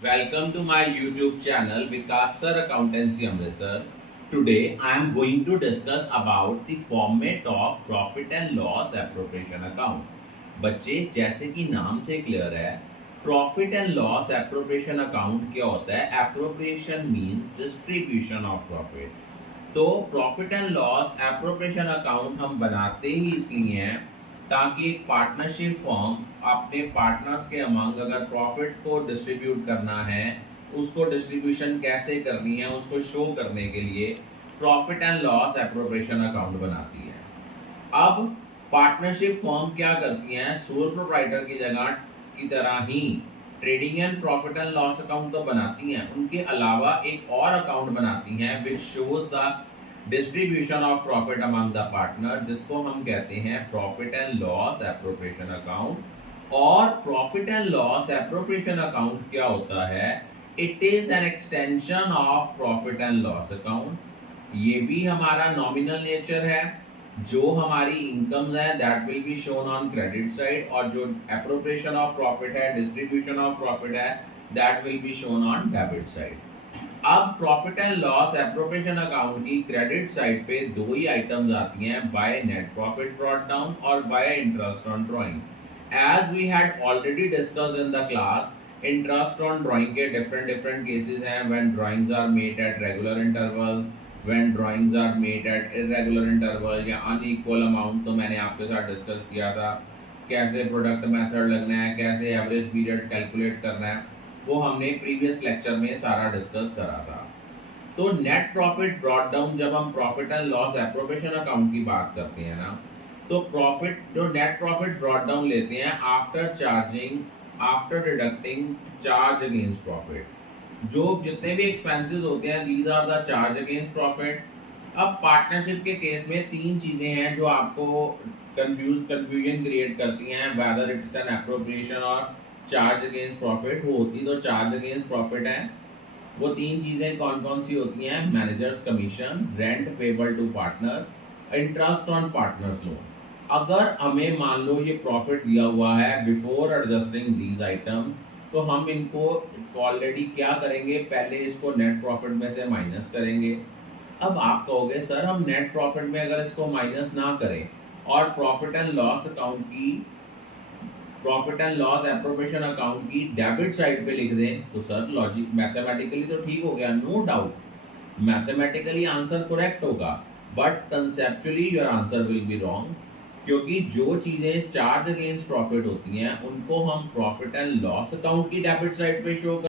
Welcome to my YouTube channel Vikas Sir Accountancy Amritsar. Today I am going to discuss about the format of profit and loss appropriation account. बच्चे जैसे कि नाम से clear है profit and loss appropriation account क्या होता है। Appropriation means distribution of profit. तो profit and loss appropriation account हम बनाते ही इसलिए हैं ताकि एक पार्टनरशिप फॉर्म अपने पार्टनर्स के अमंग अगर प्रॉफिट को डिस्ट्रीब्यूट करना है, उसको डिस्ट्रीब्यूशन कैसे करनी है उसको शो करने के लिए profit and loss appropriation account बनाती है। अब पार्टनरशिप फॉर्म क्या करती हैं, सोल प्रोप्राइटर की जगह की तरह ही trading and profit and loss account तो बनाती हैं, उनके अलावा एक और अकाउंट बनाती हैं which shows the distribution of profit among the partner, जिसको हम कहते हैं profit and loss appropriation account. और profit and loss appropriation account क्या होता है, it is an extension of profit and loss account. ये भी हमारा नॉमिनल नेचर है, जो हमारी इनकम्स है that will be shown on credit side, और जो एप्रोप्रिएशन ऑफ प्रॉफिट है, डिस्ट्रीब्यूशन ऑफ प्रॉफिट है, that will be shown on debit side. अब profit and loss appropriation account की क्रेडिट साइड पे दो ही आइटम्स आती हैं, by net profit brought down और by interest on drawing. As we had already discussed in the class, interest on drawing के different cases हैं, when drawings are made at regular interval, when drawings are made at irregular interval या unequal amount. तो मैंने आपके साथ discuss किया था कैसे प्रोडक्ट मेथड लगना है, कैसे एवरेज पीरियड कैलकुलेट करना है, वो हमने प्रीवियस लेक्चर में सारा डिस्कस करा था। तो नेट प्रॉफिट ब्रॉट डाउन, जब हम profit and loss appropriation account की बात करते हैं ना, तो प्रॉफिट जो नेट प्रॉफिट ब्रॉट डाउन लेते हैं after deducting charge against profit. जो जितने भी एक्सपेंसेस होते हैं these are the charge against profit. अब पार्टनरशिप के केस में तीन चीजें हैं जो आपको कंफ्यूजन क्रिएट करती हैं, वेदर इट्स एन एप्रोप्रिएशन और चार्ज अगेंस्ट प्रॉफिट। वो होती तो चार्ज अगेंस्ट प्रॉफिट है। वो तीन चीजें कौन कौन सी होती हैं, managers commission, rent payable to partner, interest on partners loan. अगर हमें मान लो ये प्रॉफिट दिया हुआ है बिफोर एडजस्टिंग दीज आइटम, तो हम इनको ऑलरेडी क्या करेंगे, पहले इसको नेट प्रॉफिट में से माइनस करेंगे। अब आप कहोगे सर हम नेट प्रॉफिट में अगर इसको माइनस ना करें और प्रॉफिट एंड लॉस अकाउंट की profit and loss appropriation account की डेबिट साइड पे लिख दें, तो सर लॉजिक मैथमेटिकली तो ठीक हो गया, no doubt mathematically answer correct होगा, but conceptually your answer will be wrong. क्योंकि जो चीजें चार्ज अगेंस्ट प्रॉफिट होती हैं उनको हम प्रॉफिट एंड लॉस अकाउंट की डेबिट साइड पे शो